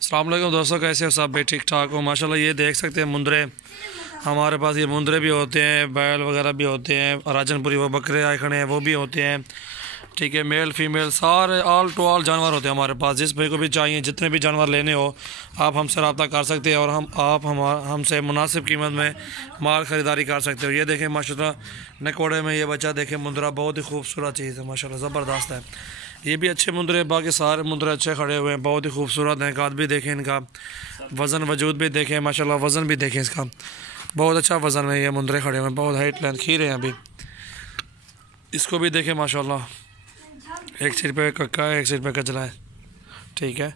अस्सलाम वालेकुम दोस्तों, कैसे हो सब? भाई ठीक ठाक हो माशाल्लाह। ये देख सकते हैं मुंदरे, हमारे पास ये मुंदरे भी होते हैं, बैल वगैरह भी होते हैं, राजनपुरी वो बकरे आए खड़े हैं वो भी होते हैं। ठीक है, मेल फीमेल सारे ऑल टू ऑल जानवर होते हैं हमारे पास। जिस भाई को भी चाहिए, जितने भी जानवर लेने हो आप हमसे रब्ता कर सकते हैं और हमसे मुनासिब कीमत में माल ख़रीदारी कर सकते हो। ये देखें माशाल्लाह नकोड़े में ये बच्चा देखें मुंदरा, बहुत ही खूबसूरत चीज़ है माशाल्लाह, ज़बरदस्त है। ये भी अच्छे मुंदरे, बाकी सारे मुंदरे अच्छे खड़े हुए हैं, बहुत ही खूबसूरत हैं। काद भी देखें इनका, वज़न वजूद भी देखें माशाल्लाह, वज़न भी देखें इसका, बहुत अच्छा वज़न है। ये मुंदरे खड़े हुए हैं, बहुत हाइट लेंथ खीरे हैं अभी। इसको भी देखें माशाल्लाह, एक सिर पे कक्का है, एक सिर पे कचला है। ठीक है,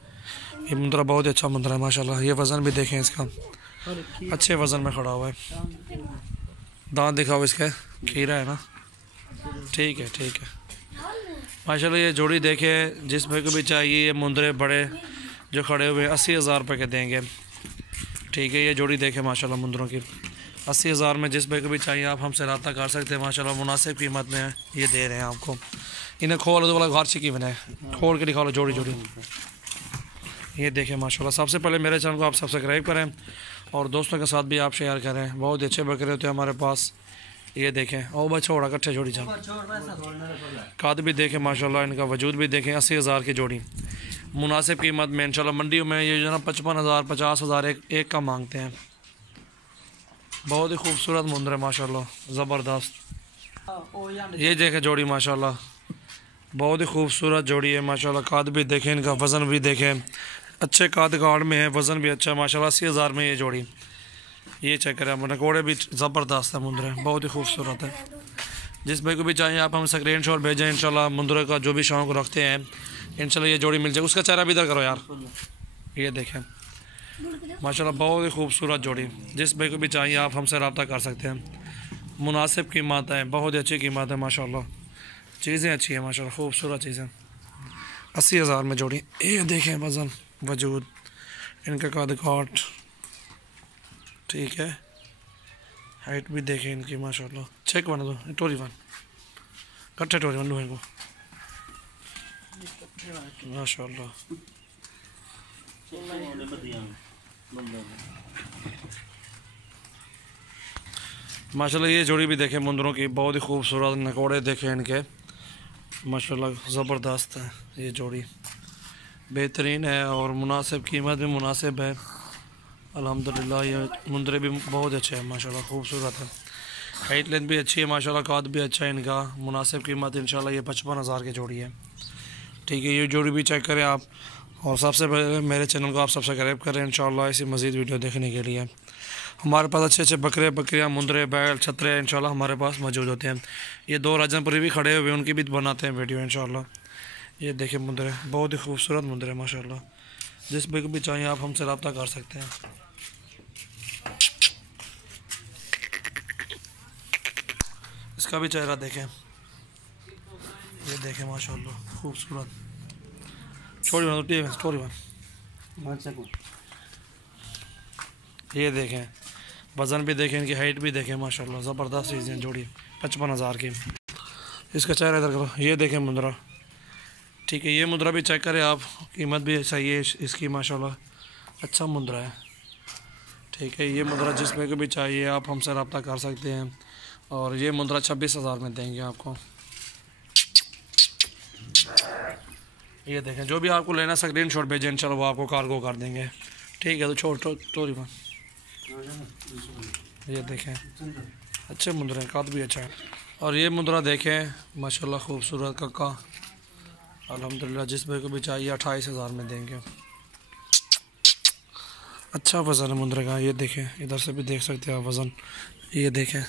ये मुंदरा बहुत ही अच्छा मुंदरा है माशाल्लाह। ये वज़न भी देखें इसका, अच्छे वज़न में खड़ा हुआ है। दांत दिखाओ इसके, खीरा है ना। ठीक है ठीक है माशाल्लाह। ये जोड़ी देखे, जिस भाई को भी चाहिए ये मुंदरे बड़े जो खड़े हुए 80,000 रुपये के देंगे। ठीक है, ये जोड़ी देखे माशाल्लाह मुंदरों की 80,000 में, जिस भाई को भी चाहिए आप हमसे रब्ता कर सकते हैं माशाल्लाह, मुनासिब कीमत में ये दे रहे हैं आपको। इन्हें खोल दो वाला घर चिकी बने, खोल के दिखा लो जोड़ी जोड़ी। ये देखें माशाल्लाह। सबसे पहले मेरे चैनल को आप सब्सक्राइब करें और दोस्तों के साथ भी आप शेयर करें। बहुत अच्छे बकरे होते हैं हमारे पास। ये देखें, ओ बच्चा छोड़ा कट्ठे जोड़ी जा, काद भी देखें माशाल्लाह, इनका वजूद भी देखें। 80,000 की जोड़ी मुनासिब कीमत में इंशाल्लाह। मंडियों में ये जो ना 55,000 50,000 एक का मांगते हैं। बहुत ही खूबसूरत मुंदरे माशाल्लाह, ज़बरदस्त। ये देखें जोड़ी माशाल्लाह, बहुत ही खूबसूरत जोड़ी है माशाल्लाह। काद भी देखें, इनका वज़न भी देखें, अच्छे काद गाड़ में है, वज़न भी अच्छा है माशाल्लाह। 80,000 में ये जोड़ी, ये चेक करें, नकोड़े भी ज़बरदस्त है मुंदरे, बहुत ही खूबसूरत है। जिस भाई को भी चाहिए आप हमें स्क्रीन शॉट भेजें इंशाल्लाह। मुंदरे का जो भी शौक़ रखते हैं इंशाल्लाह ये जोड़ी मिल जाएगी। उसका चेहरा भी इधर करो यार, ये देखें माशाल्लाह, बहुत ही खूबसूरत जोड़ी। जिस भाई को भी चाहिए आप हमसे रब्ता कर सकते हैं। मुनासिब कीमत है, बहुत ही अच्छी कीमत है माशाल्लाह, चीज़ें अच्छी हैं माशाल्लाह, खूबसूरत चीज़ें। 80,000 में जोड़ी। ये देखें वज़न वजूद, इनका कद काट, ठीक है, हाइट भी देखें इनकी माशाल्लाह। चेक बना दो टोरी वन, कट्ठे टोरी वन इनको माशाल्लाह। माशाल्लाह ये जोड़ी भी देखें मुंदरों की, बहुत ही खूबसूरत नकोड़े देखें इनके माशाल्लाह, ज़बरदस्त है। ये जोड़ी बेहतरीन है और मुनासिब कीमत भी मुनासिब है अल्हम्दुलिल्लाह। ये मुंदरे भी बहुत अच्छे हैं माशाल्लाह, खूबसूरत है। हाइट लेंथ भी अच्छी है माशाल्लाह, काद भी अच्छा है इनका। मुनासिब कीमत इंशाल्लाह ये 55,000 की जोड़ी है। ठीक है, ये जोड़ी भी चेक करें आप और सबसे पहले मेरे चैनल को आप सब्सक्राइब करें इंशाल्लाह इसी मज़ीद वीडियो देखने के लिए। हमारे पास अच्छे अच्छे बकरे बकरियाँ मुंदरे बैल छतरे इंशाल्लाह हमारे पास मौजूद होते हैं। ये दो राजनपुरी भी खड़े हुए, उनकी भी बनाते हैं वीडियो इंशाल्लाह। ये देखें मुंदरे, बहुत ही खूबसूरत मुंदरे माशाल्लाह। जिस भाई को भी चाहिए आप हमसे रब्ता कर सकते हैं। इसका भी चेहरा देखें, ये देखें माशाल्लाह, खूबसूरत। छोड़ी बन छोड़ी बन, ये देखें वज़न भी देखें, इनकी हाइट भी देखें माशाल्लाह, ज़बरदस्त चीज़ें जोड़ी 55,000 की। इसका चेहरा इधर करो, ये देखें मुंदरा। ठीक है, ये मुंदरा भी चेक करें आप, कीमत भी सही है इसकी माशाल्लाह, अच्छा मुंदरा है। ठीक है, ये मुंदरा जिस में को भी चाहिए आप हमसे रब्ता कर सकते हैं और ये मुंदरा 26,000 में देंगे आपको। ये देखें, जो भी आपको लेना स्क्रीन शॉट भेजें इंशाल्लाह वो आपको कार्गो कर देंगे। ठीक है, तो छोड़ टोरी में ये देखें, अच्छे मुंदरे हैं, काद भी अच्छा है। और ये मुंदरा देखें माशाल्लाह, खूबसूरत कक्का अल्हम्दुलिल्लाह। जिस भाई को भी चाहिए 28,000 में देंगे। अच्छा वज़न है मुंदरे का, ये देखें, इधर से भी देख सकते हैं आप वज़न, ये देखें,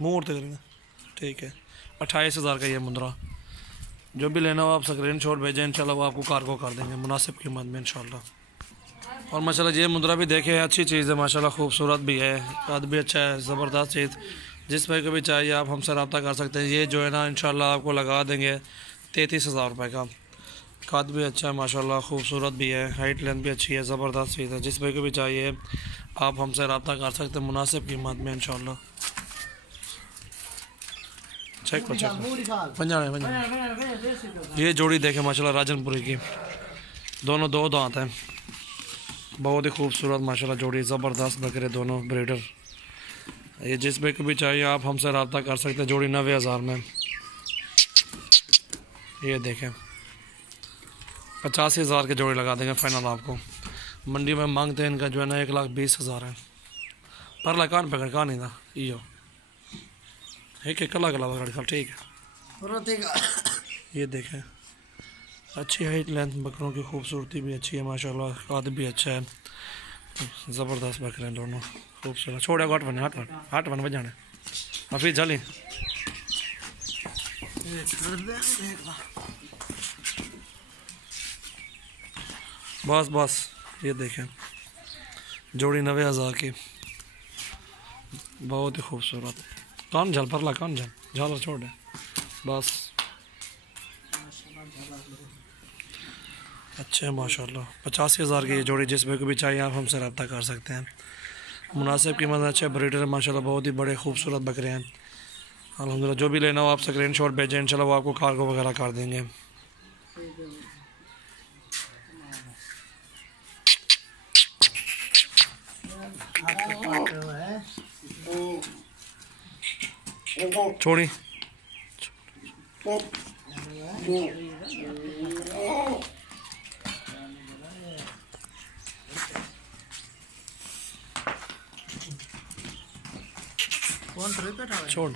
मुँह उड़ते करेंगे। ठीक है, 28,000 का ये मुंदरा। जो भी लेना हो आप स्क्रीन शॉट भेजें इंशाल्लाह वो आपको कार्गो कर देंगे मुनासिब कीमत में इंशाल्लाह। और माशाल्लाह ये मुंदरा भी देखें, अच्छी चीज़ है माशाल्लाह, खूबसूरत भी है, कद भी अच्छा है, ज़बरदस्त चीज़। जिस भाई को भी चाहिए आप हमसे रब्ता कर सकते हैं। ये जो है ना इंशाल्लाह आपको लगा देंगे 33,000 रुपये का। कद भी अच्छा है माशाल्लाह, खूबसूरत भी है, हाइट लेंथ भी अच्छी है, ज़बरदस्त चीज़ है। जिस भाई को भी चाहिए आप हमसे रब्ता कर सकते हैं मुनासिब कीमत में इंशाल्लाह। चेक को चेक पंजाने पंजाने। ये जोड़ी देखे माशाल्लाह राजनपुरी की, दोनों दो दांत हैं, बहुत ही खूबसूरत माशाल्लाह जोड़ी, ज़बरदस्त बकरे दोनों ब्रीडर। ये जिस पे भी चाहिए आप हमसे रब्ता कर सकते हैं। जोड़ी 90,000 में। ये देखें 85,000 की जोड़ी लगा देंगे फाइनल आपको। मंडी में मांगते हैं इनका जो है ना 1,20,000 है। पर कान पकड़ का नहीं था यो एक कला कला पकड़ ठीक है। ये देखें अच्छी हाइट लेंथ बकरों की, खूबसूरती भी अच्छी है माशाल्लाह, कद भी अच्छा है, ज़बरदस्त बकरे हैं दोनों खूबसूरत। छोड़े आठ वन बजाने अभी जली। बस बस ये देखें जोड़ी 90,000 की, बहुत ही खूबसूरत। कौन झल परला कौन झल झालर छोड़ दे बस। अच्छे माशाल्लाह 85,000 की ये जोड़ी, जिसमें भी चाहिए आप हमसे रब्ता कर सकते हैं। मुनासिब कीमत, अच्छे ब्रीडर माशाल्लाह, बहुत ही बड़े खूबसूरत बकरे हैं अल्हम्दुलिल्लाह। जो भी लेना हो आप स्क्रीनशॉट भेजें, इंशाल्लाह वो आपको कार्गो वगैरह कर देंगे। छोड़ी छोड़